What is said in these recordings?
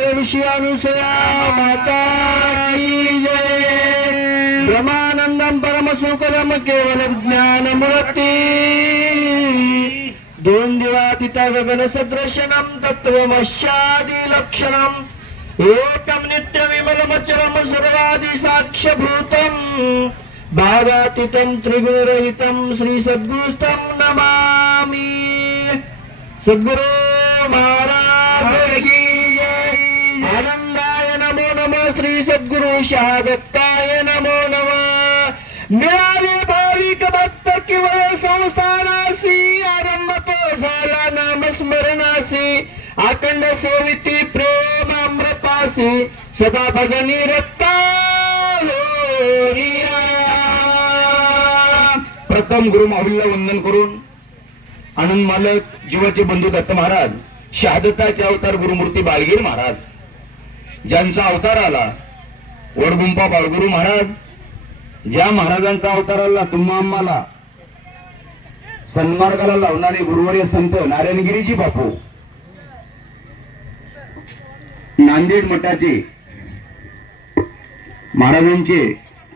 नुसया माता परमानन्दम् परम सुकदम् केवलं ज्ञानमुन्दितर कनसदर्शनम् एकम् नित्यविमलमचरम् सर्वादिसाक्ष्यभूतम्। साक्ष्य भूतम् बागातीतं नमामि। सद्गुरो महाराजी श्री सद्गुरु शहादत्ताय नमो नमः. मिळाले भाविक भक्त किंवा संस्थानाशी आरंभ तो झाला नामस्मरणाशी अखंड सेविती प्रेम अमृतासी सदा भजनी रत्ता प्रथम गुरु माहुलीला वंदन करून आनंद मालक जीवाचे बंधू दत्त महाराज शहादताचे अवतार गुरुमूर्ती बाळगीर महाराज ज्यांचा अवतार आला. वडगुंपा बाळगुरु महाराज ज्या महाराजांचा अवतार आला तुम्हा आम्हाला सन्मार्गाला लावणारे गुरुवर्य संत नारायणगिरीजी बापू नांदेड मठाचे महाराजांचे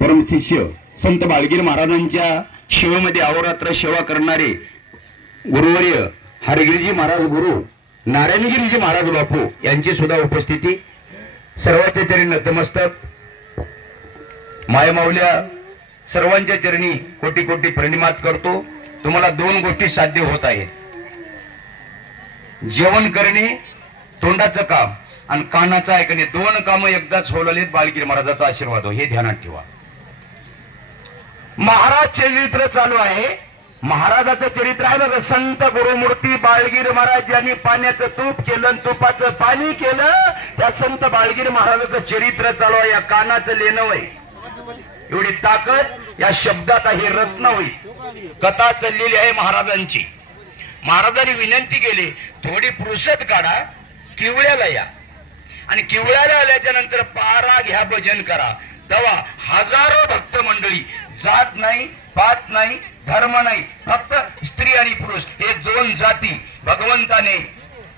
परमशिष्य संत बाळगीर महाराजांच्या शिवमध्ये अहोरात्र सेवा करणारे गुरुवर्य हरगिरीजी महाराज गुरु नारायणगिरीजी महाराज बापू यांची सुद्धा उपस्थिती सर्वांच्या चरणी नतमस्तक मायमावल्या सर्वांच्या चरणी कोटी कोटी प्रणिमात करतो. तुम्हाला दोन गोष्टी साध्य होत आहेत. जेवण करणे तोंडाचं काम आणि कानाचं ऐकणे दोन कामं एकदाच होललेत बाळगीर महाराजाचा आशीर्वाद हो. हे ध्यानात ठेवा. महाराज चरित्र चालू आहे. महाराजाचं चरित्र आहे ना संत गुरुमूर्ती बाळगीर महाराज यांनी पाण्याचं तूप केलं तुपाचं पाणी केलं. त्या संत बाळगीर महाराजाचं चरित्र चालू आहे. या कानाचं लेणं आहे एवढी ताकद या शब्दात आहे रत्न होईल. कथा चाललेली आहे महाराजांची. महाराजांनी विनंती केली थोडी पुरुषत काढा किवळ्याला या. आणि किवळ्याला आल्याच्यानंतर पारा घ्या भजन करा. तेव्हा हजारो भक्त मंडळी जात नाही पात नाही धर्म नाही फक्त स्त्री आणि पुरुष हे दोन जाती. भगवंताने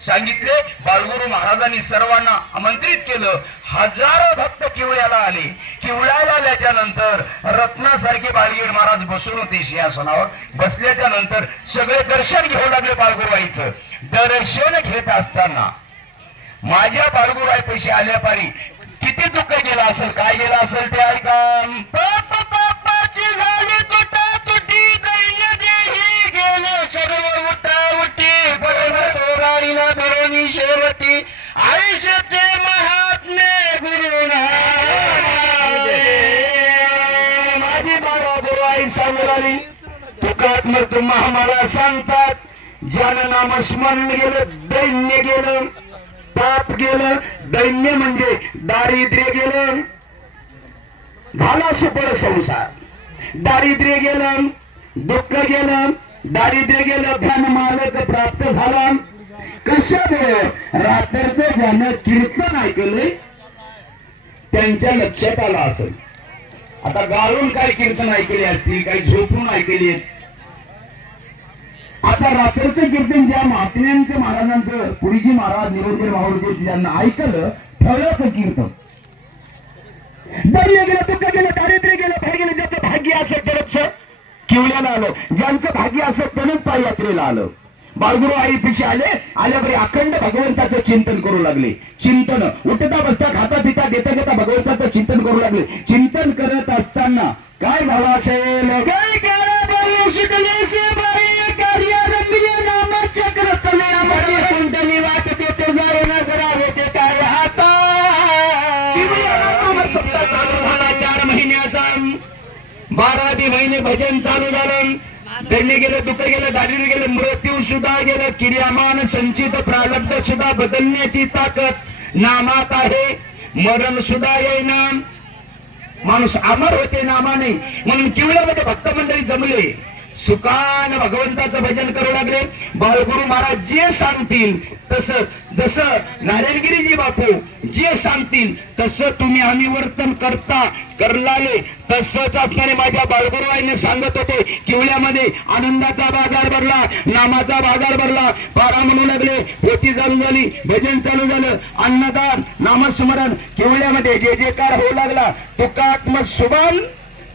सांगितले बाळगुरु महाराजांनी सर्वांना आमंत्रित केलं. हजारो भक्त किवळ्याला आले. किवळ्याला आल्याच्यानंतर रत्नासारखे बाळगीर महाराज बसून होते सिंहासनावर. बसल्याच्या नंतर सगळे दर्शन घेऊ लागले बाळगुरुबाईचं. दर्शन घेत असताना माझ्या बाळगुराय पैसे आल्या पारी किती दुःख गेलं असेल काय गेलं असेल ते ऐका. पाप पापाची सांगतात. ज्यानं नामस्मरण गेलं दैन्य गेलं पाप गेलं दैन्य म्हणजे दारिद्र्य गेलं झाला सुपर संसार. दारिद्र्य गेलं दुःख गेलं दारिद्र्य गेलं धन मालक प्राप्त झाला. कशामुळे? रात्रीचं ज्यानं कीर्तन ऐकलंय त्यांच्या लक्षात आलं असेल. आता गाळून काय कीर्तन ऐकले असतील काही झोपून ऐकले आता रात्रीचं कीर्तन ज्या महात्म्यांचं महाराजांचं पुरीजी महाराज निरोगी माहुरजी ज्यांना ऐकलं ठळक कीर्तन. दरिया गेलं दुःख गेलं दारिद्र्य गेलं भय गेलं ज्याचं भाग्य असेल तरच किवल्याला आलं. ज्यांचं भाग्य असेल त्यानंच पाययात्रेला आलं. बाळगुरु आई पिशी आले आल्यावर अखंड भगवंताचं चिंतन करू लागले. चिंतन उठता बसता खाता पिता देता घेता भगवंताचं चिंतन करू लागले. चिंतन करत असताना काय भावा असेल? महिने भजन चालू झालं. दैन्य गेलं दुःख गेलं दारिद्र्य गेलं मृत्यू सुद्धा गेलं. किर्यामान संचित प्रारब्ध सुद्धा बदलण्याची ताकद नामात आहे. मरण सुद्धा येईना. माणूस अमर होते नामाने. म्हणून किवळ्यामध्ये भक्त मंडळी जमले. सुकान भगवंताचं भजन करू लागले. बाळगुरु महाराज जे सांगतील तस जसं नारायणगिरीजी बापू जे सांगतील तसं तुम्ही आम्ही वर्तन करता करलाले. तसंच असणारे माझ्या बाळगुरुवाईने सांगत होते किवळ्यामध्ये आनंदाचा बाजार भरला नामाचा बाजार भरला. पारा म्हणू लागले होती चालू झाली भजन चालू झालं. अन्नदान नामस्मरण किवळ्यामध्ये जे जे कार होऊ लागला तुकात्म सुभान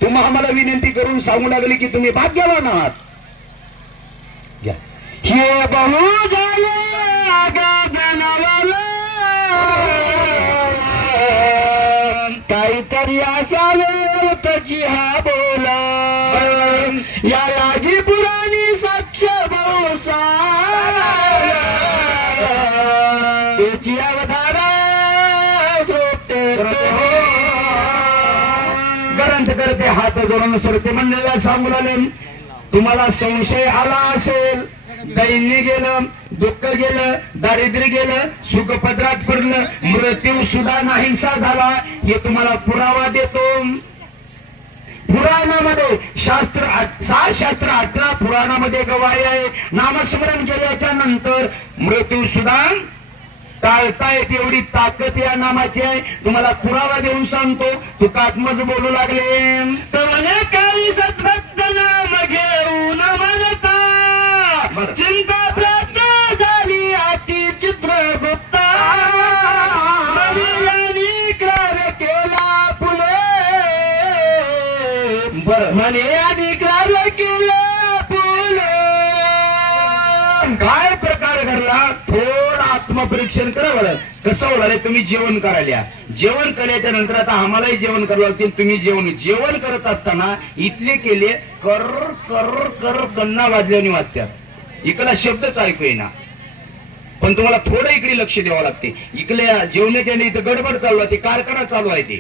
तुम्हा आम्हाला विनंती करून सांगू लागली की तुम्ही भाग्यवान आहात घ्या. हे बहु झाले आगाधनावाला. काहीतरी असावे तची हा बोला या लागी हात जोडून श्रोते मंडळीला सांगू लागले तुम्हाला संशय आला असेल. दैन्य गेलं दुःख गेलं दारिद्र्य गेलं सुखपत्रात पडलं मृत्यू सुद्धा नाहीसा झाला. हे तुम्हाला पुरावा देतो. पुराणामध्ये शास्त्र सहा शास्त्र अठरा पुराणामध्ये गवाही आहे. नामस्मरण केल्याच्यानंतर मृत्यू सुद्धा टाळता येते एवढी ताकद या नामाची आहे. तुम्हाला पुरावा देऊन सांगतो. तुकात्मज बोलू लागले. तर काही सद्भक्त नाम घेऊन म्हणता. चिंता प्राप्त झाली अति चित्रगुप्ता केला फुले बरं. म्हणे अधिकार केला फुले काय प्रकार घडला? थोडं आत्मपरीक्षण करावं कसं होणार तुम्ही जेवण करायला जेवण करायच्या नंतर आता आम्हालाही जेवण करावं लागतील. तुम्ही जेवण जेवण करत असताना इथले केले कर कर कर कन्ना वाजल्याने वाजत्यात इकडला शब्दच ऐकू येणार पण तुम्हाला थोडं इकडे लक्ष द्यावं लागते. इकडल्या जेवणाच्या इथं गडबड चालू आहे ते कारखाना चालू आहे ते.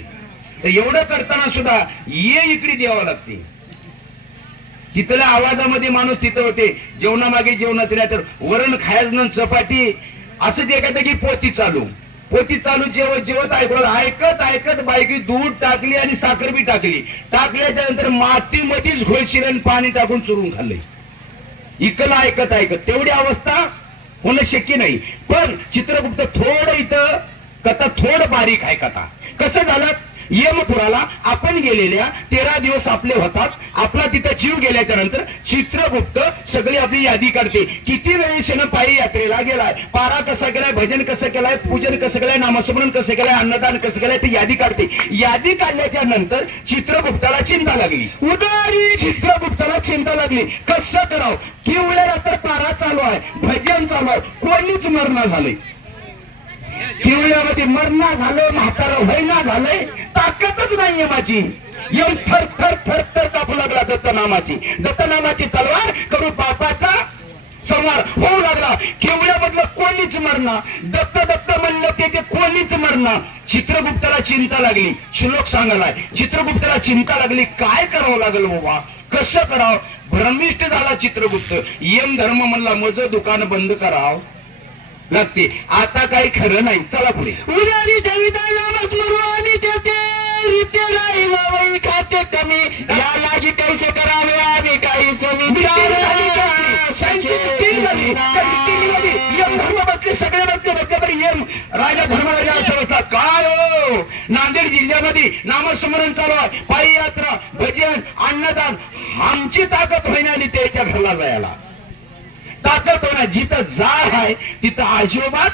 तर एवढं करताना सुद्धा ये इकडे द्यावं लागते. तिथल्या आवाजामध्ये माणूस तिथं होते. जेवणामागे जेवणात तर वरण खायचं चपाती असं ते एखादं की पोती चालू. पोती चालू जेवत जेवत ऐकलं ऐकत ऐकत बायकी दूध टाकली आणि साखर बी टाकली. टाकल्याच्या नंतर मातीमध्येच घोळशील आणि पाणी टाकून चुरून खाल्ले इकलं ऐकत ऐकत. तेवढी अवस्था होणं शक्य नाही. पण चित्रगुप्त थोडं इथं कथा थोडं बारीक आहे कथा. कसं झालं? यमपुराला आपण गेलेल्या तेरा दिवस आपले होतात. आपला तिथं जीव गेल्याच्यानंतर चित्रगुप्त सगळी आपली यादी काढते. किती वेळी शेण पायी यात्रेला गेलाय? पारा कसा केलाय? भजन कसं केलाय? पूजन कसं केलंय? नामस्मरण कसं केलंय? अन्नदान कसं केलंय? ते यादी काढते. यादी काढल्याच्या नंतर चित्रगुप्ताला चिंता लागली. उदारी चित्रगुप्ताला चिंता लागली. कसं करावं? किवळ्या रात्र पारा चालू आहे. भजन चालू आहे. कोणीच मरणा झालंय. किवळ्यामध्ये मरणा झालं म्हातारा व्हायना झालंय ताकदच नाहीये माझी. येऊन थर थर थर थर कापू लागला दत्तनामाची. दत्तनामाची तलवार करू बापाचा संवार होऊ लागला. केवळ्यामधलं कोणीच मरणा? दत्त दत्त म्हणलं ते कोणीच मरणा? चित्रगुप्ताला चिंता लागली. श्लोक सांगलाय चित्रगुप्ताला चिंता लागली. काय करावं लागल बाबा? कसं करावं? भ्रमिष्ट झाला चित्रगुप्त. यम धर्म म्हणला मज दुकान बंद करावं. लागते आता काही खरं नाही. चला पुढे. उदारी जविता नामस्मरू आणि त्याचे रीते राहिलं वै खाते कमी. या लागी कैसे करावे आणि काही यम धर्म बदले सगळे बदले बदले बरं यम. राजा धर्मराजा असं बसला काय हो? नांदेड जिल्ह्यामध्ये नामस्मरण चालू आहे. पायी यात्रा भजन अन्नदान. आमची ताकद होईना आणि त्याच्या घरला जायला. ताकद होणार जिथं जाळ आहे तिथं आजोबात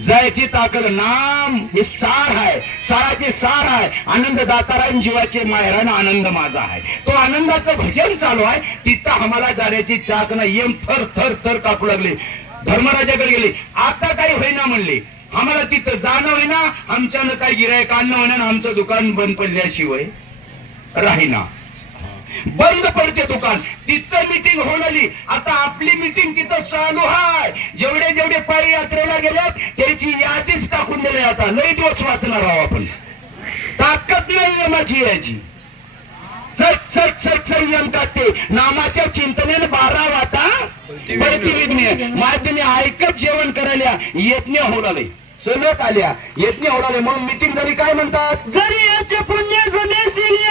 जायची ताकद नाम हे सार आहे. साराचे सार आहे. आनंद दातारा जीवाचे माहेरान आनंद माझा आहे. तो आनंदाचं भजन चालू आहे. तिथं आम्हाला जाण्याची चाक नाही. थर थर थर कापू लागले. धर्मराजाकडे गेले. आता काही होईना म्हणले. आम्हाला तिथं जाणं होईना. आमच्यानं काही गिरायक आणणं होईना आमचं दुकान बंद पडल्याशिवाय राहीना. बंद पडते दुकान. तिथं मिटिंग होणारी आता आपली मिटिंग तिथं चालू आहे जेवढे जेवढे पायी यात्रेला गेल्यात त्याची यादीच टाकून दिली आता. लई दिवस वाचणार आहोत आपण. ताकद नाही माझी याची. चट चट चट संयम टाकते. नामाच्या चिंतनेने बारा वाटा प्रतिविज्ञ माध्यमे ऐकत जेवण करायला यज्ञ होणारे सलत आल्या. यज्ञ होणारे म्हणून मिटिंग झाली काय म्हणतात? जरी याचे पुण्य जमेसिली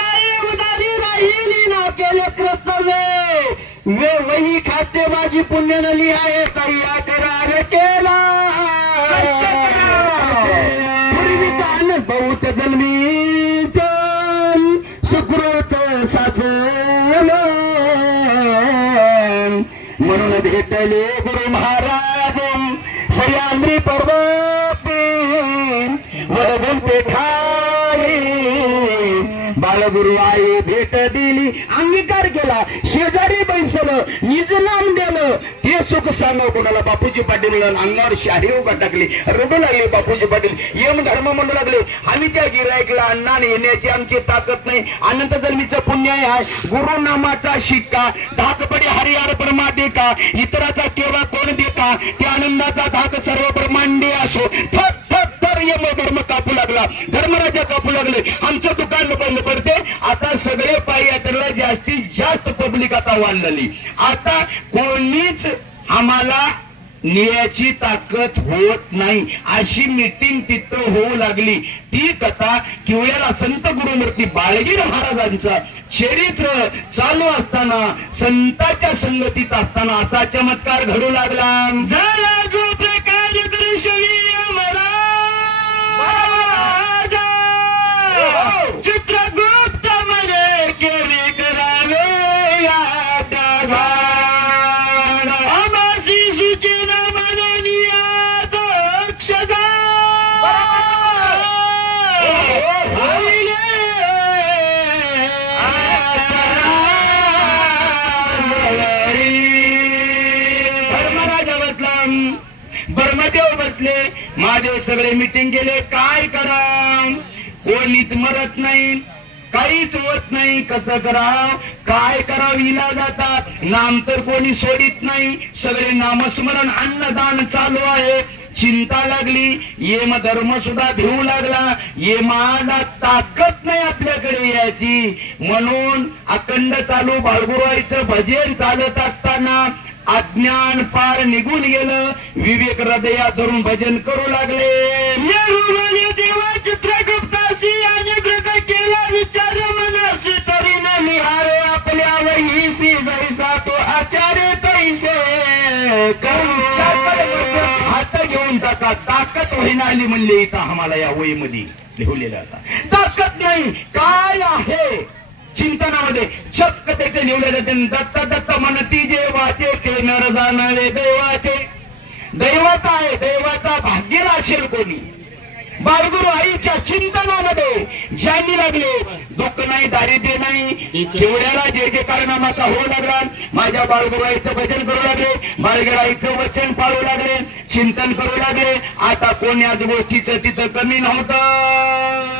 केले कर्तव्य वे वही खाते माझी पुण्य लिहाय तरी अकरार केला. पूर्वीचा अनुभव जन्मीच सुकृत साचलं म्हणून भेटले गुरु महाराज सह्याद्री पर्वती वडगुण पेठाई गुरु आई भेट दिली. अंगीकार केला. शेजारी बैसलं निज नाम दिलं ते सुख सांगा कोणाला? बापूजी पाटील अंगावर शाही उभा टाकली. रडू लागले बापूजी पाटील. यम धर्म म्हणू लागले. आम्ही त्या गिरायकला अण्णा येण्याची आमची ताकद नाही. अनंत जन्मीचं पुण्य आहे. गुरु नामाचा शिक्का धाकपडी हरिहर परमादे देता इतराचा केवा कोण देता? त्या आनंदाचा धाक सर्व ब्रह्मांडे असो थर धर्म कापू लागला. धर्मराजा कापू लागले. आमचं दुकान बंद पडते. आता सगळे पायी जास्तीत जास्त पब्लिक आता वाढलेली. आता कोणीच आम्हाला नियाची ताकद होत नाही. अशी मीटिंग तिथं होऊ लागली. ती कथा किवळ्याला संत गुरुमूर्ती बाळगीर महाराजांचं चरित्र चालू असताना संताच्या संगतीत असताना असा चमत्कार घडू लागला. झाला जो प्रकार दर्शवी. महादेव बसले. महादेव सगळे मिटिंग गेले. काय करा कोणीच मरत नाही. काहीच होत नाही. कसं कराव? काय कराव? हिला जातात. नाम तर कोणी सोडित नाही. सगळे नामस्मरण अन्नदान चालू आहे. चिंता लागली. येम धर्म सुद्धा घेऊ लागला. येमाला ताकद नाही आपल्याकडे यायची. म्हणून अखंड चालू बाळगुरवायचं भजन चालत असताना अज्ञान पार निघून गेलं. विवेक हृदया धरून भजन करू लागले. देवा चित्रगुप्ताशी आणि ग्रह केला विचार मनाशी तरी न लिहारे आपल्या वहीसी जैसा तो आचार्य कैसे हात घेऊन टाका ताकद होईना आली म्हणले इथं आम्हाला या वहीमध्ये लिहलेलं आता. ताकद नाही काय आहे? चिंतनामध्ये चक्क त्याचे लिहिलेलं जाते दत्त दत्त म्हणती जे वाचे ते नर जाणारे देवाचे. दैवाचा आहे देवाचा भाग्यला असेल कोणी. बाळगुरु आईच्या चिंतनामध्ये ज्यांनी लागले दुःख नाही दारिद्र्य नाही केवढ्याला जे जे कारणामाचा होऊ लागला माझ्या बाळगुरु आईचं भजन करू लागले बाळगुरु आईचं वचन पाळू लागले चिंतन करू लागले आता कोणी आज गोष्टीचं तिथं कमी नव्हतं.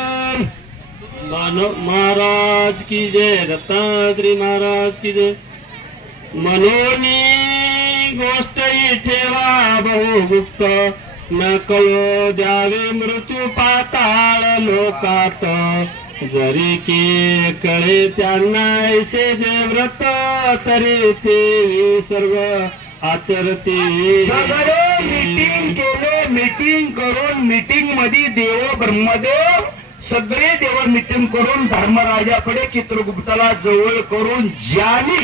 मानव महाराज की जय दत्तात्री महाराज की जय. मनोनी गोष्ट ठेवा बहुगुप्त न कळो द्यावे मृत्यू पाताळ लोकात. जरी की कळे त्यांना ऐसे जे व्रत तरी ते सर्व आचरते. सगळे मीटिंग केले मीटिंग करून मीटिंगमध्ये देव ब्रह्मदेव सगळे देव मीटिंग करून धर्मराजाकडे चित्रगुप्ताला जवळ करून ज्याने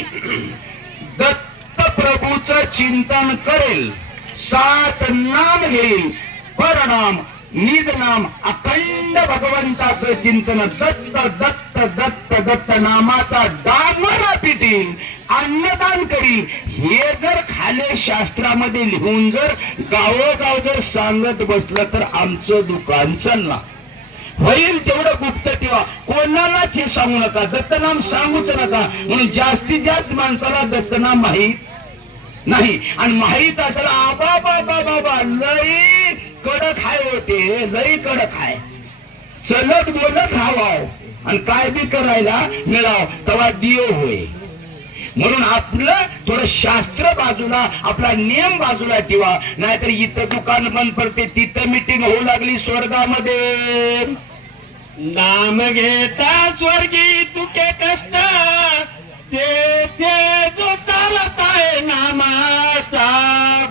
दत्त प्रभूच चिंतन करेल सात नाम घेईल. परनाम निज नाम अखंड भगवंताचं चिंतन. दत्त दत्त दत्त दत्त नामाचा डांबरा पिटील अन्नदान करील हे जर खाले शास्त्रामध्ये लिहून जर गावोगाव जर सांगत बसलं तर आमचं दुकान चालणार. होईल तेवढं गुप्त ठेवा. कोणालाच हे सांगू नका? दत्तनाम सांगूच नका. म्हणून जास्तीत जास्त माणसाला दत्तनाम माहीत नाही. आणि माहीत असलं आबा बाबा बाबा लई कडक हाय होते. लई कडक हाय. चलत बोलत राहावाव आणि काय बी करायला मिळाव. तेव्हा दियो होय. म्हणून आपलं थोडं शास्त्र बाजूला आपला नियम बाजूला ठेवा. नाहीतर इथं दुकान बंद पडते तिथं मिटिंग होऊ लागली स्वर्गामध्ये. नाम घेता स्वर्गी तुके कष्ट. ते ते जो चालत आहे नामाचा.